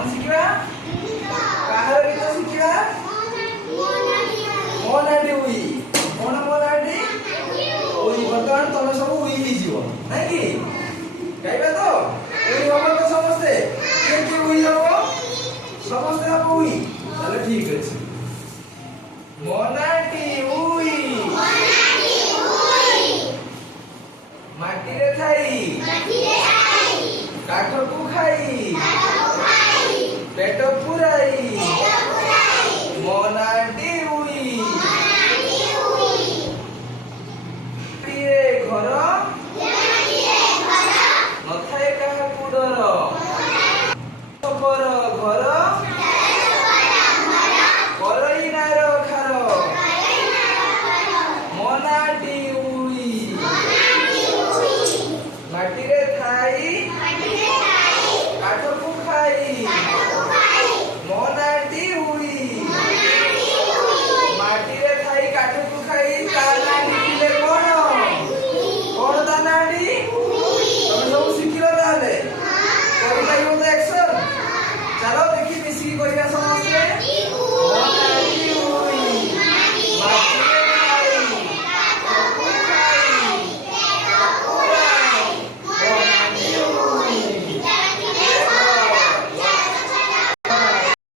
कौन शिखा कहार गीत शिखा मोनाडी उई कौन मोनाडी उई बर्तमान तुम सब उई हिजिव नहीं कि गाइबा तो उई हम तो समस्ते के उई हम समस्ते हम उई चलो ठीक अछि मोनाडी उई माटी रे खाई काठ को खाई पेट पुराई मोनाडी उई घर नथाए कहा कुडर पर घर करई नार खार मोनाडी उई माटी रे खाई काठ को खाई